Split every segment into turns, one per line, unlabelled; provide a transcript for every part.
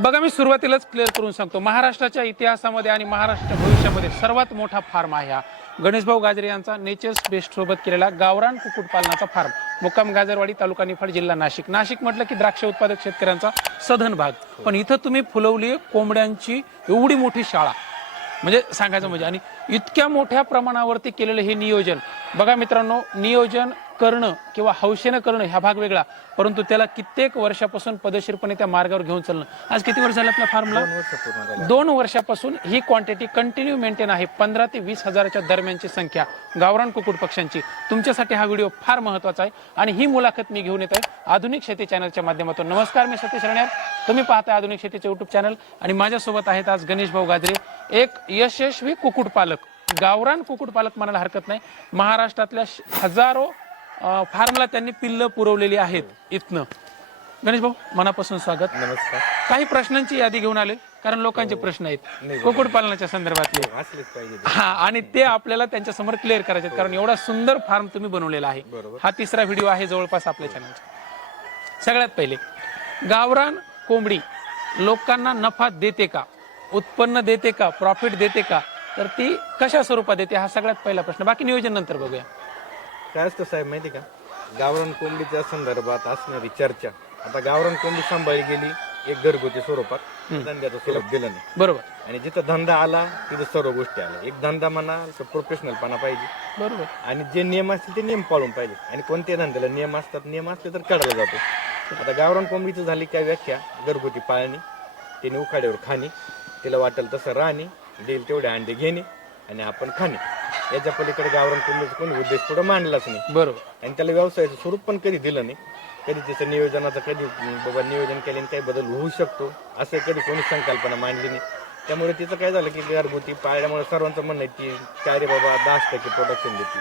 बघा मी सुरुवातीलाच क्लिअर करून सांगतो. महाराष्ट्राच्या इतिहासामध्ये आणि महाराष्ट्राच्या भविष्यामध्ये सर्वात मोठा फार्म आहे हा. गणेशभाऊ गाजरे यांचा नेचर्स बेस्ट सोबत केलेला गावरान कुक्कुटपालनाचा फार्म मुक्काम गाजरवाडी तालुका निफाड जिल्हा नाशिक. नाशिक म्हटलं की द्राक्ष उत्पादक शेतकऱ्यांचा सधन भाग. पण इथं तुम्ही फुलवली कोंबड्यांची एवढी मोठी शाळा. म्हणजे सांगायचं म्हणजे आणि इतक्या मोठ्या प्रमाणावरती केलेलं हे नियोजन. बघा मित्रांनो नियोजन करणं किंवा हौशेनं करणं हा भाग वेगळा. परंतु त्याला कित्येक वर्षापासून पदशीरपणे त्या मार्गावर घेऊन चालणं. आज किती वर्ष झालं आपल्या फार्मला
दोन
वर्षापासून ही क्वांटिटी कंटिन्यू मेंटेन आहे. पंधरा ते वीस हजाराच्या दरम्यानची संख्या. गावरान कुकुट पक्ष्यांची. तुमच्यासाठी हा व्हिडिओ फार महत्त्वाचा आहे. आणि ही मुलाखत मी घेऊन येत आहे आधुनिक शेती चॅनलच्या माध्यमातून. नमस्कार मी सतीश रण्यार. तुम्ही पाहताय आधुनिक शेतीचे युट्यूब चॅनल आणि माझ्यासोबत आहेत आज गणेश भाऊ गाजरे. एक यशस्वी कुकुट पालक. गावरान कुकुट पालक म्हणायला हरकत नाही. महाराष्ट्रातल्या हजारो फार्मला त्यांनी पिल्ल पुरवलेली आहेत इथनं. गणेश भाऊ मनापासून स्वागत.
नमस्कार.
काही प्रश्नांची यादी घेऊन आले कारण लोकांचे प्रश्न आहेत. कुक्कुटपालनाच्या संदर्भातले.
असलेच पाहिजे
हा आणि ते आपल्याला त्यांच्यासमोर क्लिअर करायचे आहेत. कारण एवढा सुंदर फार्म तुम्ही बनवलेला आहे.
बरोबर.
हा तिसरा व्हिडिओ आहे जवळपास आपल्या चॅनलचा सगळ्यात पहिले गावरान कोंबडी लोकांना नफा देते का? उत्पन्न देते का? प्रॉफिट देते का? तर ती कशा स्वरूपात देते? हा सगळ्यात पहिला प्रश्न. बाकी नियोजन नंतर बघूया.
काय असतं साहेब माहिती का? गावरान कोंबडीच्या संदर्भात असणारी चर्चा. आता गावरान कोंबडी सांभाळली गेली एक घरगुती स्वरूपात. धंद्याचं स्वरूप दिलं नाही.
बरोबर.
आणि जिथं धंदा आला तिथं सर्व गोष्टी आल्या. एक धंदा म्हणा तर प्रोफेशनलपणा पाहिजे.
बरोबर.
आणि जे नियम असतील ते नियम पाळून पाहिजे. आणि कोणत्याही धंद्याला नियम असतात नियम असले तर काढला जातो. आता गावरान कोंबडीचं झाली काय व्याख्या? घरगुती पाळणी तिने उखाड्यावर खाणे तिला वाटेल तसं राहणे देईल तेवढे अंडे घेणे आणि आपण खाणे. याच्या पलीकडे गावरान कोंबडीचा कोणी उद्देश पुढे मांडलाच नाही.
बरोबर.
आणि त्याला व्यवसायाचं स्वरूप पण कधी दिलं नाही. कधी त्याचं नियोजनाचं कधी बाबा नियोजन केल्याने काही बदल होऊ शकतो असं कधी कोणी संकल्पना मांडली नाही. त्यामुळे तिचं काय झालं की घरगुती पाळल्यामुळे सर्वांचं म्हणणं आहे की काय रे बाबा दहा टक्के प्रोडक्शन देते.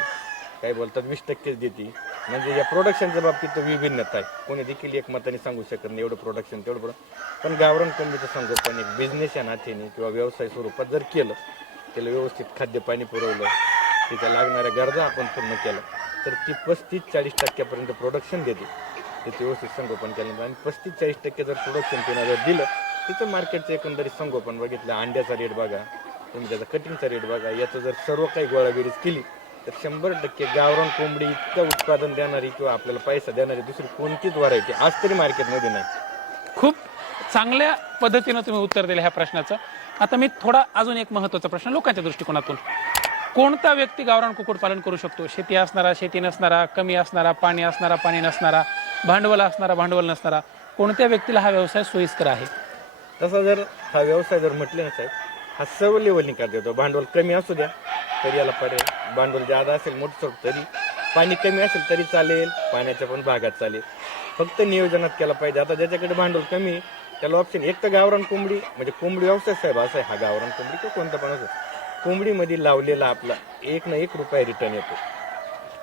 काही बोलतात वीस टक्केच देते. म्हणजे या प्रोडक्शनच्या बाबतीत तर विभिन्नता आहे. कोणी देखील एक मताने सांगू शकत नाही एवढं प्रोडक्शन तेवढं. पण गावरान कोंबडीचं संगोपन एक बिझनेस या नात्याने किंवा व्यवसाय स्वरूपात जर केलं त्याला व्यवस्थित खाद्यपाणी पुरवलं. तिच्या लागणाऱ्या गरजा आपण पूर्ण केलं तर ती पस्तीस चाळीस टक्क्यापर्यंत प्रोडक्शन देते. त्याचं व्यवस्थित संगोपन केलं आणि पस्तीस चाळीस टक्के जर प्रोडक्शन तिनं जर दिलं तिचं मार्केटचं एकंदरीत संगोपन बघितलं. अंड्याचा रेट बघा तुम्ही त्याचा कटिंगचा रेट बघा. याचं जर सर्व काही गोळाबेरीज केली तर शंभर टक्के गावरान कोंबडी इतकं उत्पादन देणारी किंवा आपल्याला पैसा देणारी दुसरी कोणतीच व्हरायटी आज तरी मार्केटमध्ये नाही.
खूप चांगल्या पद्धतीनं तुम्ही उत्तर दिलं ह्या प्रश्नाचं. आता मी थोडा अजून एक महत्त्वाचा प्रश्न लोकांच्या दृष्टिकोनातून. कोणता व्यक्ती गावरान कुक्कुटपालन करू शकतो? शेती असणारा शेती नसणारा कमी असणारा पाणी असणारा पाणी नसणारा भांडवल असणारा भांडवल नसणारा कोणत्या व्यक्तीला हा व्यवसाय सोयीस्कर आहे?
तसा जर हा व्यवसाय जर म्हटले ना साहेब हा सर्व लेवलनी करता येतो. भांडवल कमी असू द्या तरी याला पर्याय भांडवल जादा असेल मोठं तरी पाणी कमी असेल तरी चालेल. पाण्याच्या पण भागात चालेल. फक्त नियोजनात केला पाहिजे. आता ज्याच्याकडे भांडवल कमी आहे, त्याला ऑप्शन एक तर गावरान कोंबडी म्हणजे कोंबडी व्यवसाय साहेब असा आहे. हा गावरान कोंबडी किंवा कोणता पण असो. कोंबडीमध्ये लावलेला आपला एक ना एक रुपया रिटर्न येतो.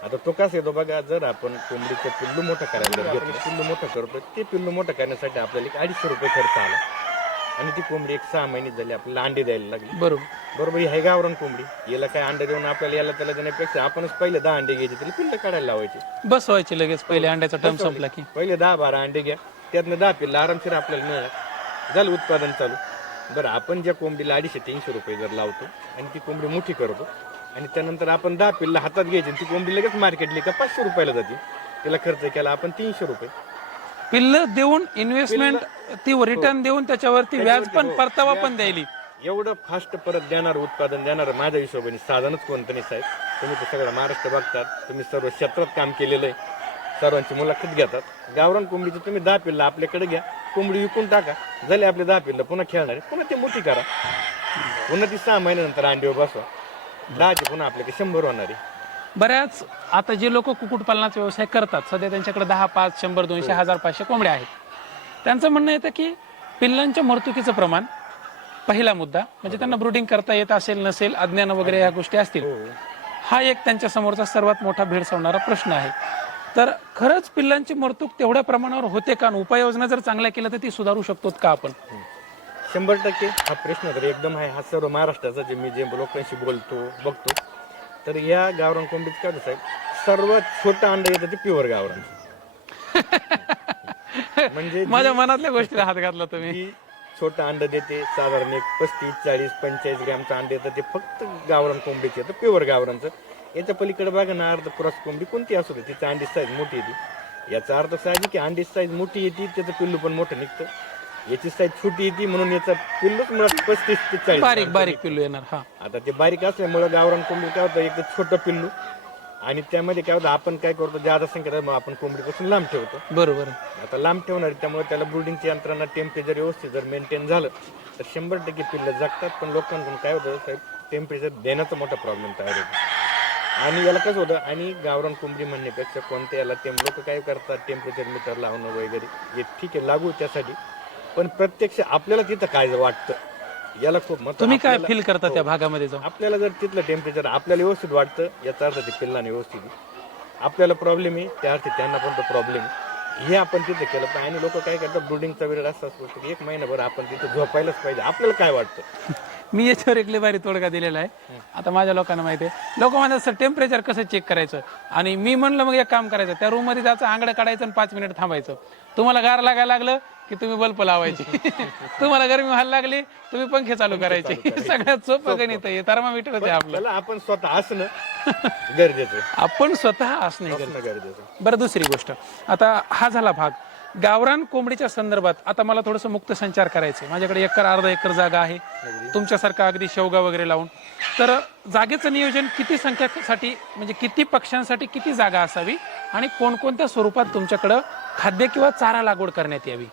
आता तो कसा येतो बघा जर आपण कोंबडीचं पिल्लू मोठं करायला घेतलं पिल्लू मोठं करतो ते पिल्लू मोठं करण्यासाठी आपल्याला एक अडीचशे रुपये खर्च आला. आणि ती कोंबडी एक सहा महिने झाली आपल्याला अंडे द्यायला लागली.
बरोबर.
बरोबर ही आहे गावरान कोंबडी. याला काय अंडे देऊन आपल्याला याला त्याला देण्यापेक्षा आपणच पहिले दहा अंडे घ्यायचे त्याला पिल्लं काढायला लावायचे.
बस व्हायची लगेच पहिले अंड्याचा टर्म संपला की.
पहिले दहा बारा अंडे घ्या. त्यातनं दहा पिल्लं आरामशीर आपल्याला मिळणार. झालं उत्पादन चालू. बरं आपण ज्या कोंबडीला अडीचशे तीनशे रुपये जर लावतो आणि ती कोंबडी मोठी करतो आणि त्यानंतर आपण दहा पिल्लं हातात घ्यायची आणि ती कोंबडी लगेच मार्केटली का पाचशे रुपयाला जाते. तिला खर्च केला आपण तीनशे रुपये.
पिल्ल देऊन इन्व्हेस्टमेंट ती रिटर्न देऊन त्याच्यावरती व्याज पण परतावा पण द्यायली.
एवढं फास्ट परत देणार उत्पादन देणार माझ्या हिशोबाने साधनच कोणतं नाही साहेब. तुम्ही सगळं महाराष्ट्र बघतात. तुम्ही सर्व क्षेत्रात काम केलेलं आहे. सर्वांची मुलाखत घेतात. गावरान कोंबडीचं तुम्ही दहा पिल्लं आपल्याकडे घ्या. कोंबडी विकून टाका. झाले आपले दहा पिल्लं पुन्हा खेळणार. पुन्हा ती मोठी करा. पुन्हा ती सहा महिन्यानंतर अंडीवर बसवा. दहाचे पुन्हा आपल्याकडे शंभर होणार आहे.
बऱ्याच आता जे लोक कुक्कुटपालनाचा व्यवसाय करतात सध्या त्यांच्याकडे दहा पाच शंभर दोनशे हजार पाचशे कोंबड्या आहेत. त्यांचं म्हणणं येतं की पिल्लांच्या मृत्युकीचं प्रमाण पहिला मुद्दा म्हणजे त्यांना ब्रुडिंग करता येत असेल नसेल अज्ञान वगैरे या गोष्टी असतील. हा. एक त्यांच्या समोरचा सर्वात मोठा भेडसावणारा प्रश्न आहे. तर खरंच पिल्लांची मृत्यू तेवढ्या प्रमाणावर होते का? उपाययोजना जर चांगल्या केल्या तर ती सुधारू शकतो का आपण?
शंभर टक्के. हा प्रश्न तर एकदम आहे. हा सर्व महाराष्ट्राचा जे मी जे लोकांशी बोलतो बघतो. तर या गावरान कोंबडीत काय साहेब सर्वात छोटं अंड येतं ते प्युअर गावरान. म्हणजे
माझ्या मनातल्या गोष्टीला हात घातला तुम्ही.
छोटं अंड देते साधारण एक पस्तीस चाळीस पंचेचाळीस ग्रॅमचं अंड येतं ते फक्त गावरान कोंबडीचं येतं प्युअर गावरानचं. याच्या पलीकडे बघा ना अर्ध क्रॉस कोंबडी कोणती असू दे तिचं अंडी साईज मोठी येते याचा अर्थ असा आहे की अंडी साईज मोठी येते त्याचं पिल्लू पण मोठं निघतं. याची साईज छोटी येते म्हणून याचा पिल्लूच मुळात पस्तीस ते चाळीस
बारीक बारीक पिल्लू येणार हा.
आता ते बारीक असल्यामुळं गावरान कोंबडी काय होतं एक तर छोटं पिल्लू आणि त्यामध्ये काय होतं आपण काय करतो जादा संख्येत मग आपण कोंबडीपासून लांब ठेवतो.
बरोबर
आता लांब ठेवणार त्यामुळे त्याला ब्रुडिंगची यंत्रणा टेम्परेचर व्यवस्थित जर मेंटेन झालं तर शंभर टक्के पिल्लं जगतात. पण लोकांकडून काय होतं साहेब टेम्परेचर देण्याचा मोठा प्रॉब्लेम तयार होतो. आणि याला कसं होतं आणि गावरान कोंबडी म्हणण्यापेक्षा कोणत्या याला टेम लोक काय करतात टेम्परेचर मीटर लावणं वगैरे हे ठीक आहे लागू त्यासाठी. पण प्रत्यक्ष आपल्याला तिथं काय वाटतं याला खूप महत्त्व
तुम्ही काय
आपल्याला-
फील करता
हो.
त्या भागामध्ये जाऊन?
आपल्याला जर तिथलं टेम्परेचर आपल्याला व्यवस्थित वाटतं याचा अर्थ ते पिल्लाने व्यवस्थित आहे. आपल्याला प्रॉब्लेम आहे त्या अर्थी त्यांना पण तो प्रॉब्लेम आहे. हे आपण तिथे केलं पाहिजे. आणि लोक काय करतात ब्रुडिंगचा वेळ असा असतो की एक महिनाभर आपण तिथे झोपायलाच पाहिजे. आपल्याला काय वाटतं?
मी याच्यावर एक लय भारी तोडगा दिलेला आहे. आता माझ्या लोकांना माहिती आहे. लोक म्हणतात सर टेम्परेचर कसं चेक करायचं? आणि मी म्हणलं मग एक काम करायचं त्या रूममध्ये जायचं आंगडं काढायचं आणि पाच मिनिट थांबायचं. तुम्हाला गार लागायला लागलं की तुम्ही बल्ब लावायचे. तुम्हाला गरमी व्हायला लागली तुम्ही पंखे चालू करायचे. सगळ्यात सोपं गणित आहे. थर्मामीटर होते आपलं.
आपण स्वतः असणं गरजेचं आहे.
आपण स्वतः असणे
गरजेचं आहे.
बरं दुसरी गोष्ट. आता हा झाला भाग. गावरान कोंबडीच्या संदर्भात आता मला थोडंसं मुक्त संचार करायचं माझ्याकडे एकर अर्धा एकर जागा आहे. तुमच्यासारखा अगदी शेवगा वगैरे लावून. तर जागेचं नियोजन किती संख्यासाठी म्हणजे किती पक्ष्यांसाठी किती जागा असावी आणि कोणकोणत्या स्वरूपात तुमच्याकडं खाद्य किंवा चारा लागवड करण्यात यावी?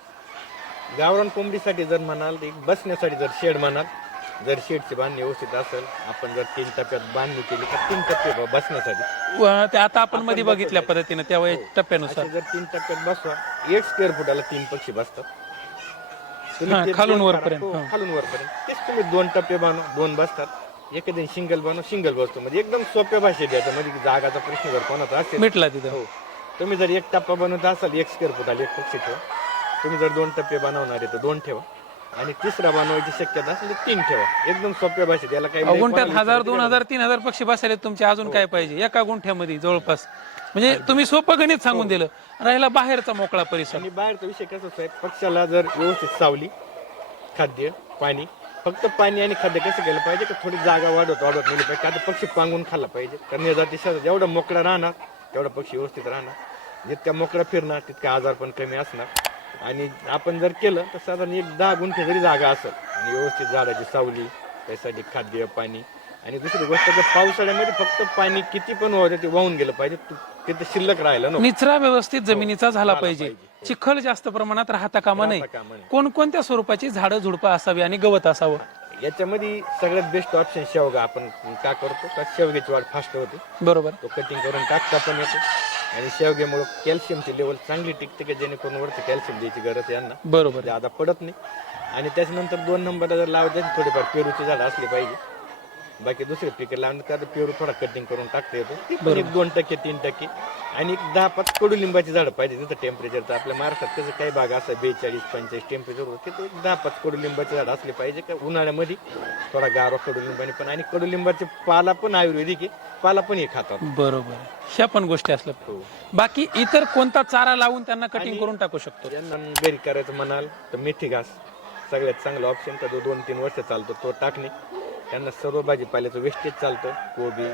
गावरान कोंबडीसाठी जर म्हणाल एक बसण्यासाठी जर शेड म्हणाल जर शेडची बांधणी व्यवस्थित असेल आपण जर तीन टप्प्यात बांधणी केली तर तीन टप्पे बसण्यासाठी.
व ते आता आपण मध्ये बघितल्या पद्धतीनं त्या वेळेस टप्प्यानुसार.
असे जर तीन टप्प्यात बसवा एक स्क्वेअर फुटाला तीन पक्षी बसतात. तुम्ही
हा,
ते
खालून
दोन
वरपर्यंत,
करा. हो,
हा.
खालून वरपर्यंत तेच तुम्ही दोन टप्पे बनव दोन बसतात. एखादी सिंगल बनव सिंगल बसतो. म्हणजे एकदम सोप्या भाषेत याच्या मध्ये जागाचा प्रश्न जर कोणाचा असेल
मिटला तिथं.
हो. तुम्ही जर एक टप्पा बनवत असाल एक स्क्वेअर फुटाला एक पक्षी ठेवा. तुम्ही जर दोन टप्पे बनवणार आहे तर दोन ठेवा. आणि तिसरा बनवायची शक्यता असेल तर तीन ठेवा. एकदम सोप्या भाषेत याला काही लई
गुंठ्यात हजार
विचारायची.
दोन हजार तीन हजार पक्षी बसायले तुमचे अजून काय पाहिजे? एका गुंठ्यामध्ये जवळपास. म्हणजे तुम्ही सोपं गणित सांगून दिलं. राहिला बाहेरचा मोकळा परिसर.
आणि बाहेरचा विषय कसा आहे पक्षाला जर व्यवस्थित सावली खाद्य पाणी फक्त पाणी आणि खाद्य कसं केलं पाहिजे का थोडी जागा वाढवत वाढवत नेली पाहिजे? का तर पक्षी पांगून खाल्ला पाहिजे. कारण या जाती शहरात जेवढा मोकळा राहणार तेवढा पक्षी व्यवस्थित राहणार. जितक्या मोकळा फिरणार तितका आजार पण कमी असणार. आणि आपण जर केलं तर साधारण एक दहा गुंठे जरी जागा असेल आणि व्यवस्थित झाडाची सावली त्यासाठी खाद्य पाणी. आणि दुसरी गोष्ट तर पावसाळ्यामध्ये फक्त पाणी किती पण दे, ते वाहून गेलं पाहिजे तु- तिथे शिल्लक राहिलं
निचरा व्यवस्थित जमिनीचा झाला पाहिजे.
पाहिजे.
चिखल जास्त प्रमाणात राहता कामा नये.
राहता कामा नये.
कोणकोणत्या स्वरूपाची झाडं झुडपं असावी आणि गवत असावं?
याच्यामध्ये सगळ्यात बेस्ट ऑप्शन शेवगा आपण का करतो? का शेवग्याची वाढ फास्ट होते.
बरोबर.
तो कटिंग करून टाकता पण येतो. आणि शेवग्यामुळे कॅल्शियमची लेवल चांगली टिकते की जेणेकरून वरती कॅल्शियम द्यायची गरज आहे यांना.
बरोबर.
ज्यादा पडत नाही. आणि त्याच्यानंतर दोन नंबरला जर लावायचे थोडीफार पेरूची झाडं असली पाहिजे. बाकी दुसरे पिके लावून का पेरू थोडा कटिंग करून टाकता येतो ती पण एक दोन टक्के तीन टक्के. आणि एक दहा पाच कडुलिंबाची झाडं पाहिजे तिथं टेम्परेचरचं आपल्या महाराष्ट्रात त्याचं काही भाग असं बेचाळीस पंचेचाळीस टेम्परेचर होतं तिथं एक दहा पाच कडुलिंबाची झाडं असली पाहिजे. का उन्हाळ्यामध्ये थोडा गारवा कडुलिंबाने पण आणि कडुलिंबाचे पाला पण आयुर्वेदिक आहे पाला पण हे खातात.
बरोबर. ह्या पण गोष्टी असल्या
हो.
बाकी इतर कोणता चारा लावून त्यांना कटिंग करून टाकू शकतो?
यांना घरी करायचं म्हणाल तर मेथी घास. सगळ्यात चांगला ऑप्शन तर तो दोन तीन वर्ष चालतो तो टाकणे. त्यांना सर्व भाजीपाल्याचं वेस्टेज चालतं. कोबी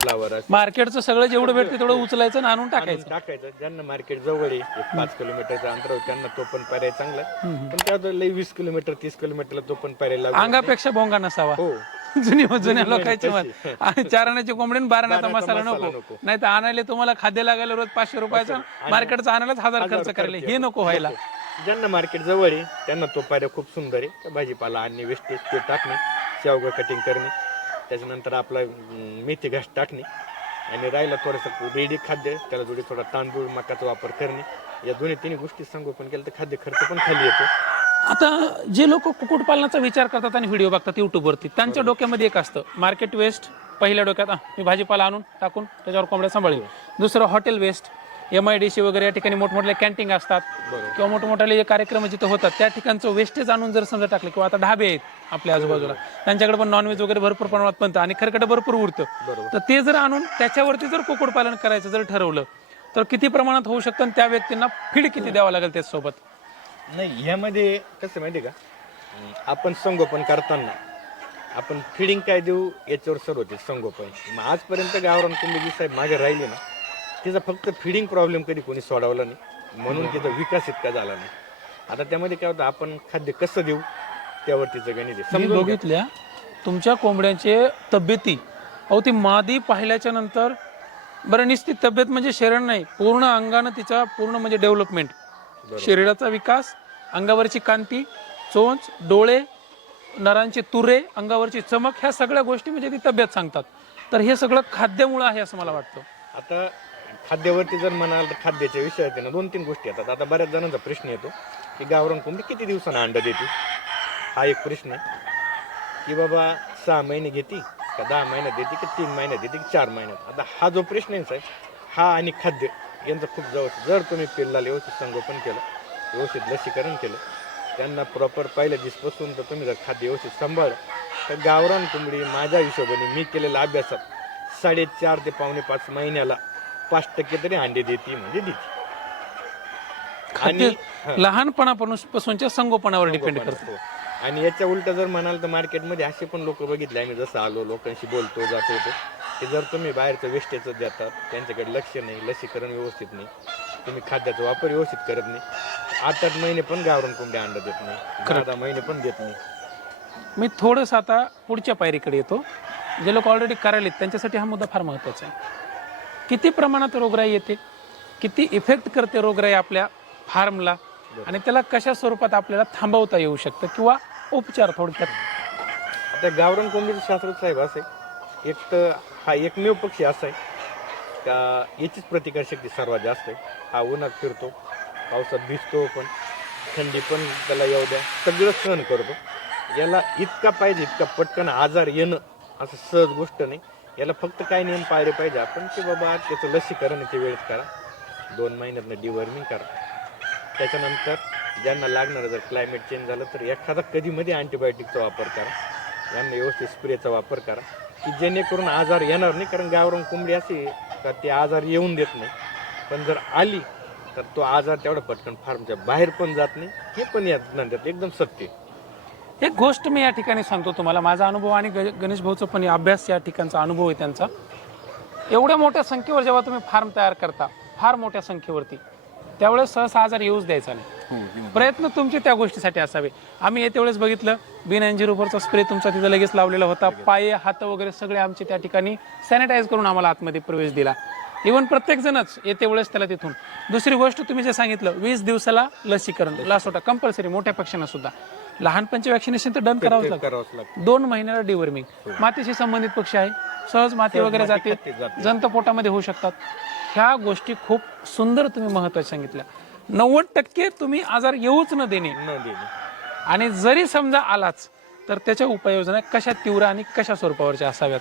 फ्लावर
मार्केटचं सगळं जेवढं भेटते तेवढं उचलायचं आणि आणून टाकायचं.
टाकायचं. ज्यांना मार्केट जवळ आहे एक पाच किलोमीटरचं अंतर त्यांना तो पण पर्याय चांगला. पण त्यात लई वीस किलोमीटर तीस किलोमीटरला तो पण पर्याय लागू
अंगापेक्षा भोंगा नसावा.
हो.
जुनी जुन्या लोकांची. मत आणि चारण्याची कोंबडी बारण्याचा
बारण्याचा
मसाला नको. नाही तर आणायला तुम्हाला खाद्य लागायला रोज पाचशे रुपयाचा मार्केटचा आणायलाच हजार खर्च करायला. हे नको व्हायला.
ज्यांना मार्केट जवळ आहे त्यांना तो पर्याय खूप सुंदर आहे. भाजीपाला आणि वेस्टेज ते टाकणे. शेवगा कटिंग करणे. त्याच्यानंतर आपला मेथी घास टाकणे. आणि राहिला थोडंसं रेडी खाद्य त्याला जोडी थोडा तांदूळ मकाचा वापर करणे. या दोन्ही तिन्ही गोष्टी संगोपन केलं तर खाद्य खर्च पण खाली येतो.
आता जे लोक कुक्कुटपालनाचा विचार करतात आणि व्हिडिओ बघतात युट्यूबवरती त्यांच्या डोक्यामध्ये एक असतं मार्केट वेस्ट पहिल्या डोक्यात "आ, मी भाजीपाला आणून टाकून त्याच्यावर कोंबड्या सांभाळील दुसरं hotel waste M I D C वगैरे या ठिकाणी मोठमोठे कॅन्टीन असतात. किंवा मोठमोठे जे कार्यक्रम जिथे होतात त्या ठिकाणचं वेस्टेज आणून जर समजा टाकले किंवा आता ढाबे आहेत आपल्या आजूबाजूला त्यांच्याकडे पण नॉनव्हेज वगैरे भरपूर प्रमाणात बनतं आणि खरकडं भरपूर उरतं. तर ते जर आणून त्याच्यावरती जर कुक्कुटपालन करायचं जर ठरवलं तर किती प्रमाणात होऊ शकतं आणि त्या व्यक्तींना फीड किती द्यावं लागेल त्याच्यासोबत
नाही ह्यामध्ये कसं माहिती का? आपण संगोपन करताना आपण फिडिंग काय देऊ याच्यावर सर्व होते संगोपन. मग आजपर्यंत गावरान कुंभजी साहेब मागे राहिले ना तिचा फक्त फिडिंग प्रॉब्लेम कधी कोणी सोडवला नाही. म्हणून तिचा विकास इतका झाला नाही. आता त्यामध्ये काय होतं आपण खाद्य कसं देऊ त्यावर तिचं गणित आहे.
मी
समजून घ्या.
बघितल्या तुमच्या कोंबड्यांचे तब्येती. अहो ती मादी पाहिल्याच्या नंतर बरं निश्चित तब्येत म्हणजे शरीर नाही पूर्ण अंगानं तिचा पूर्ण म्हणजे डेव्हलपमेंट शरीराचा विकास अंगावरची कांती चोंच डोळे नरांचे तुरे अंगावरची चमक ह्या सगळ्या गोष्टी म्हणजे ती तब्येत सांगतात. तर हे सगळं खाद्यामुळं आहे असं मला वाटतं.
आता खाद्यावरती जर म्हणाल तर खाद्याच्या विषयात ना दोन तीन गोष्टी येतात. आता बऱ्याच जणांचा प्रश्न येतो की गावरान कोंबडी किती दिवसानं अंडा देते? हा एक प्रश्न आहे. की बाबा सहा महिने घेते का दहा महिन्यात देते की तीन महिन्यात देते की चार महिन्यात आता हा जो प्रश्न आहे साहेब हा आणि खाद्य यांचं खूप जवळ जर तुम्ही पिल्लाला व्यवस्थित संगोपन केलं व्यवस्थित लसीकरण केलं त्यांना प्रॉपर पहिल्या दिसपासून तर तुम्ही जर खाद्य व्यवस्थित सांभाळ तर गावरान कोंबडी माझ्या हिशोबाने मी केलेल्या अभ्यासात साडेचार ते पावणे पाच महिन्याला पाच टक्के तरी अंडे देते म्हणजे देते.
खाद्य लहानपणापासूनच्या संगोपनावर डिपेंड करतं.
आणि याच्या उलट जर म्हणाल तर मार्केटमध्ये असे पण लोक बघितले आम्ही जसं आलो लोकांशी बोलतो जातो होतो की जर तुम्ही बाहेरचं वेस्टेजचं देतात त्यांच्याकडे लक्ष नाही लसीकरण व्यवस्थित नाही तुम्ही खाद्याचा वापर व्यवस्थित करत नाही आठ आठ महिने पण गावरून कोंबड्या अंडा देत नाही दहा दहा महिने पण देत नाही.
मी थोडंसं आता पुढच्या पायरीकडे येतो. जे लोक ऑलरेडी करायलेत त्यांच्यासाठी हा मुद्दा फार महत्त्वाचा आहे. किती प्रमाणात रोगराई येते? किती इफेक्ट करते रोगराई आपल्या फार्मला आणि त्याला कशा स्वरूपात आपल्याला थांबवता येऊ शकतं? किंवा उपचार थोडक्यात?
आता गावरान कोंबडीचं शास्त्र साहेब असे एक तर हा एकमेव पक्षी असा आहे. का याचीच प्रतिकारशक्ती सर्वात जास्त आहे. हा उन्हात फिरतो पावसात भिजतो पण थंडी पण त्याला येऊ द्या सगळं सहन करतो. याला इतका पाहिजे इतका पटकन आजार येणं असं सहज गोष्ट नाही. याला फक्त काय नियम पाळले पाहिजे आपण की बाबा त्याचं लसीकरण ते वेळेत करा. दोन महिन्यातनं डिवॉर्मिंग करा. त्याच्यानंतर ज्यांना लागणारं जर क्लायमेट चेंज झालं तर एखादा कधीमध्ये अँटीबायोटिकचा वापर करा. यांना व्यवस्थित स्प्रेचा वापर करा. की जेणेकरून आजार येणार नाही कारण गावरान कोंबडी अशी आहे का ते आजार येऊन देत नाही. पण जर आली तर तो आजार तेवढा पटकन फार्मच्या बाहेर पण जात नाही. हे पण यात नंतर एकदम सत्य आहे.
एक गोष्ट मी या ठिकाणी सांगतो तुम्हाला. माझा अनुभव आणि ग- गणेश भाऊचा पण अभ्यास या ठिकाणचा अनुभव आहे त्यांचा. एवढ्या मोठ्या संख्येवर जेव्हा तुम्ही फार्म तयार करता फार मोठ्या संख्येवरती त्यावेळेस सहसा आजार येऊच द्यायचा नाही. प्रयत्न तुमचे त्या गोष्टीसाठी असावे. आम्ही येते वेळेस बघितलं. बिन एनजी रुपरचा स्प्रे तुमचा तिथं लगेच लावलेला होता. पाय हात वगैरे सगळे आमचे त्या ठिकाणी सॅनिटाईज करून आम्हाला आतमध्ये प्रवेश दिला. इव्हन प्रत्येक जणच येते वेळेस त्याला तिथून. दुसरी गोष्ट तुम्ही जे सांगितलं वीस दिवसाला लसीकरण लासोटा कंपल्सरी मोठ्या पक्षांना सुद्धा. लहानपणचे वॅक्सिनेशन तर डन करावंच लागतं.
करावंच लागतं.
दोन महिन्याला डिवर्मिंग मातीशी संबंधित पक्षी आहे. सहज माती वगैरे जाते.
जंत.
पोटामध्ये होऊ शकतात. ह्या गोष्टी खूप सुंदर तुम्ही महत्त्वाच्या सांगितल्या. नव्वद टक्के तुम्ही आजार येऊच न देणे.
न देणे.
आणि जरी समजा आलाच तर त्याच्या उपाययोजना कशा तीव्र आणि कशा स्वरूपावरच्या असाव्यात?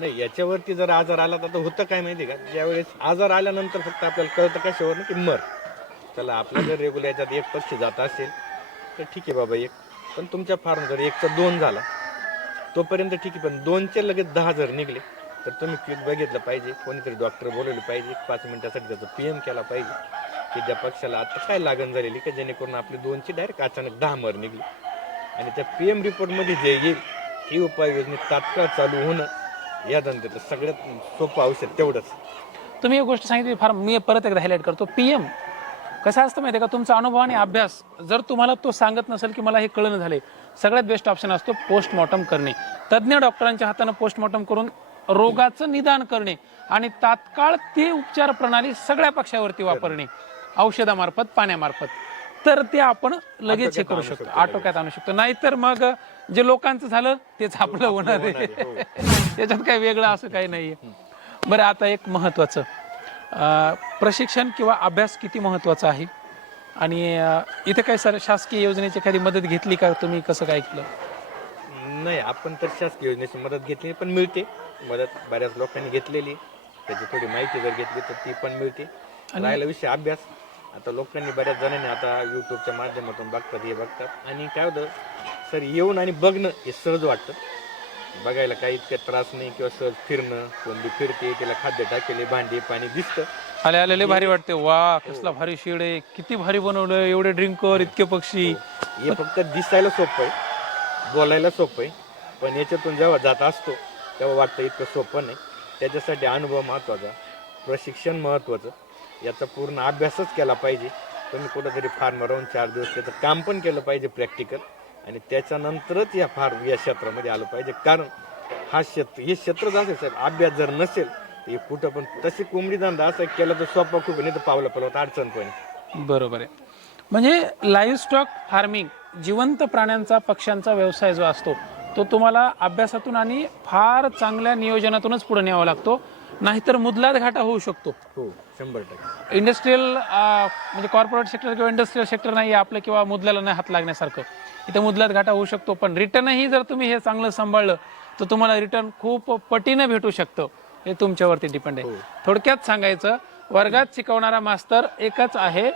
नाही याच्यावरती जर आजार आला तर होतं काय माहिती का? ज्यावेळेस आजार आल्यानंतर फक्त आपल्याला कळतं कशावर की मर. चला आपल्या जर रेग्युलर याच्यात एक पक्षी जात असेल तर ठीक आहे बाबा एक पण तुमच्या फार्म जर एकचा दोन झाला तोपर्यंत ठीक आहे पण दोनचे लगेच दहा जर निघले तर तुम्ही क्विक बघितलं पाहिजे कोणीतरी डॉक्टर बोलवले पाहिजे पाच मिनिटासाठी त्याचं पी एम केला पाहिजे की ज्या पक्षाला आता काय लागण झालेली का जेणेकरून आपले दोनचे डायरेक्ट अचानक दहा मर निघले. आणि त्या पी एम रिपोर्टमध्ये जे येईल ही उपाययोजना तात्काळ चालू होणं या धंद्याचं सगळ्यात सोपं औषध तेवढंच.
तुम्ही एक गोष्ट सांगितली फार मी परत एकदा हायलाईट करतो पी एम कसं असतं माहिती आहे का? तुमचा अनुभव आणि अभ्यास जर तुम्हाला तो सांगत नसेल की मला हे कळणं झाले सगळ्यात बेस्ट ऑप्शन असतो पोस्टमॉर्टम करणे. तज्ज्ञ डॉक्टरांच्या हातानं पोस्टमॉर्टम करून रोगाचं निदान करणे आणि तात्काळ ते उपचार प्रणाली सगळ्या पक्षावरती वापरणे. औषधामार्फत पाण्यामार्फत. तर ते आपण लगेच हे करू शकतो. आटोक्यात आणू शकतो. नाहीतर मग जे लोकांचं झालं तेच आपलं होणार आहे. त्याच्यात काही वेगळं असं काही नाहीये. बरं आता एक महत्वाचं. प्रशिक्षण किंवा अभ्यास किती महत्त्वाचा आहे? आणि इथे काय सर शासकीय योजनेची एखादी मदत घेतली का तुम्ही? कसं काय केलं?
नाही आपण तर शासकीय योजनेची मदत घेतली पण मिळते. मदत बऱ्याच लोकांनी घेतलेली. त्याची थोडी माहिती जर घेतली तर ती पण मिळते. राहिला विषय अभ्यास. आता लोकांनी बऱ्याच जणांनी आता युट्यूबच्या माध्यमातून बघतात हे बघतात. आणि काय होतं सर येऊन आणि बघणं हे सहज वाटतं. बघायला काही इतकं त्रास नाही किंवा सहज फिरणं कोणती फिरते तिला खाद्य टाकेले भांडी पाणी दिसतं.
आले आलेले भारी वाटते वा कसला भारी शेड आहे. किती भारी बनवलं एवढे ड्रिंकर इतके पक्षी.
हे. फक्त दिसायला सोपं आहे. बोलायला सोपं आहे. पण याच्यातून जेव्हा जात असतो तेव्हा वाटतं इतकं सोपं नाही. त्याच्यासाठी अनुभव महत्त्वाचा प्रशिक्षण महत्त्वाचं. याचा पूर्ण अभ्यासच केला पाहिजे. तुम्ही कुठंतरी फार्म राहून चार दिवस त्याचं काम पण केलं पाहिजे प्रॅक्टिकल आणि त्याच्यानंतरच या फार या क्षेत्रामध्ये आलं पाहिजे. कारण हा क्षेत्र हे क्षेत्रच असेल साहेब अभ्यास जर नसेल तर हे कुठं पण तशी कोंबडी धंदा असं केलं तर सोपा खूप नाही तर पावलं पावलं अडचण पण आहे.
बरोबर आहे. म्हणजे लाईव्ह स्टॉक फार्मिंग जिवंत प्राण्यांचा पक्ष्यांचा व्यवसाय जो असतो तो तुम्हाला अभ्यासातून आणि फार चांगल्या नियोजनातूनच पुढे न्यावा लागतो. नाहीतर मुदलात घाटा होऊ शकतो.
हो शंभर टक्के.
इंडस्ट्रीयल म्हणजे कॉर्पोरेट सेक्टर किंवा इंडस्ट्रीयल सेक्टर नाही आहे आपलं किंवा मुदल्याला नाही हात लागण्यासारखं. इथं मुदलात घाटा होऊ शकतो पण रिटर्नही जर तुम्ही हे चांगलं सांभाळलं तर तुम्हाला रिटर्न खूप पटीनं भेटू शकतं. हे तुमच्यावरती डिपेंड आहे. थोडक्यात सांगायचं वर्गात शिकवणारा मास्तर एकच आहे.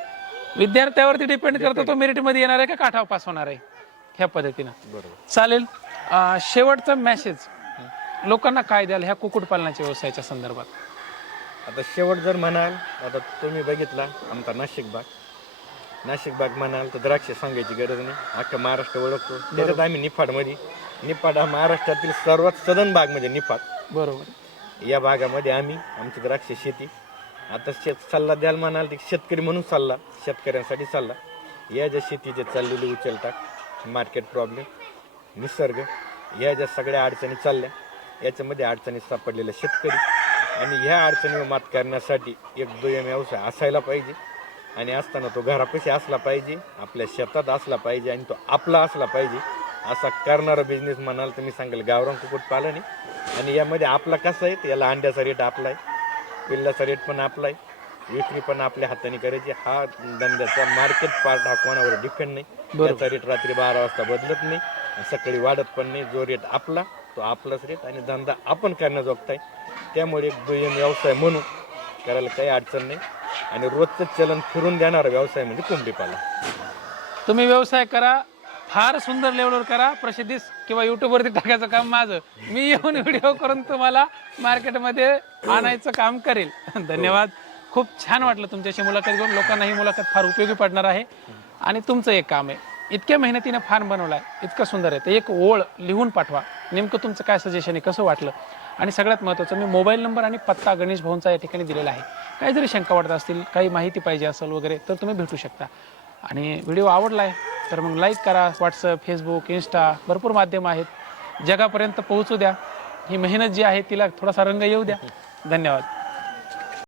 विद्यार्थ्यावरती डिपेंड करतो तो मेरिटमध्ये येणार आहे का काठावर पास होणार आहे. ह्या पद्धतीनं.
बरोबर.
चालेल. अं, शेवटचा मेसेज लोकांना काय द्याल ह्या कुक्कुटपालनाच्या व्यवसायाच्या संदर्भात?
आता शेवट जर म्हणाल आता तुम्ही बघितला आमचा नाशिक बाग. नाशिक बाग म्हणाल तर द्राक्ष सांगायची गरज नाही. अख्खा महाराष्ट्र ओळखतो. त्याच्यात आम्ही निफाडमध्ये. निफाड हा महाराष्ट्रातील सर्वात सदन भाग म्हणजे निफाड.
बरोबर.
या भागामध्ये आम्ही आमची द्राक्ष शेती. आता शेत सल्ला द्याल म्हणाल तर शेतकरी म्हणून सल्ला शेतकऱ्यांसाठी सल्ला. या ज्या शेतीचे चाललेले उचलतात मार्केट प्रॉब्लेम निसर्ग या ज्या सगळ्या अडचणी चालल्या याच्यामध्ये अडचणी सापडलेला शेतकरी. आणि ह्या अडचणीवर मात करण्यासाठी एक दुय्यम व्यवसाय असायला पाहिजे. आणि असताना तो घरापाशी असला पाहिजे आपल्या शेतात असला पाहिजे आणि तो आपला असला पाहिजे असा करणारा बिझनेस म्हणाल तर मी सांगेल गावरान कुक्कुटपालन आहे आणि यामध्ये आपला कसा आहे याला अंड्याचा रेट आपला आहे पिल्लाचा रेट पण आपला आहे विक्री पण आपल्या हाताने करायची. हा धंद्याचा मार्केट पार्ट हा कोणावर डिपेंड नाही. त्याचा रेट रात्री बारा वाजता बदलत नाही. सकाळी वाढत पण नाही. जो रेट आपला तो आपलाच रेट आणि धंदा आपण करणं जोगताय? त्यामुळे एक दुय्यम व्यवसाय म्हणून करायला काही अडचण नाही. आणि रोजचं चलन फिरून देणारा व्यवसाय म्हणजे कोंबडीपाला
तुम्ही व्यवसाय करा फार सुंदर लेवलवर करा प्रसिद्धीस किंवा युट्यूबवरती टाकायचं काम माझं. मी येऊन व्हिडिओ करून तुम्हाला मार्केटमध्ये आणायचं काम करेल. धन्यवाद. खूप छान वाटलं तुमच्याशी मुलाखत घेऊन. लोकांना ही मुलाखत फार उपयोगी पडणार आहे. आणि तुमचं एक काम आहे. इतक्या मेहनतीने फार्म बनवलं आहे इतकं सुंदर आहे. ते एक ओळ लिहून पाठवा. नेमकं तुमचं काय सजेशन आहे? कसं वाटलं? आणि सगळ्यात महत्त्वाचं मी मोबाईल नंबर आणि पत्ता गणेश भाऊंचा या ठिकाणी दिलेला आहे. काही जरी शंका वाटत असतील काही माहिती पाहिजे असेल वगैरे तर तुम्ही भेटू शकता. आणि व्हिडिओ आवडला आहे तर मग लाईक करा. व्हॉट्सअप फेसबुक इन्स्टा भरपूर माध्यम आहेत. जगापर्यंत पोहोचू द्या. ही मेहनत जी आहे तिला थोडासा रंग येऊ द्या. धन्यवाद.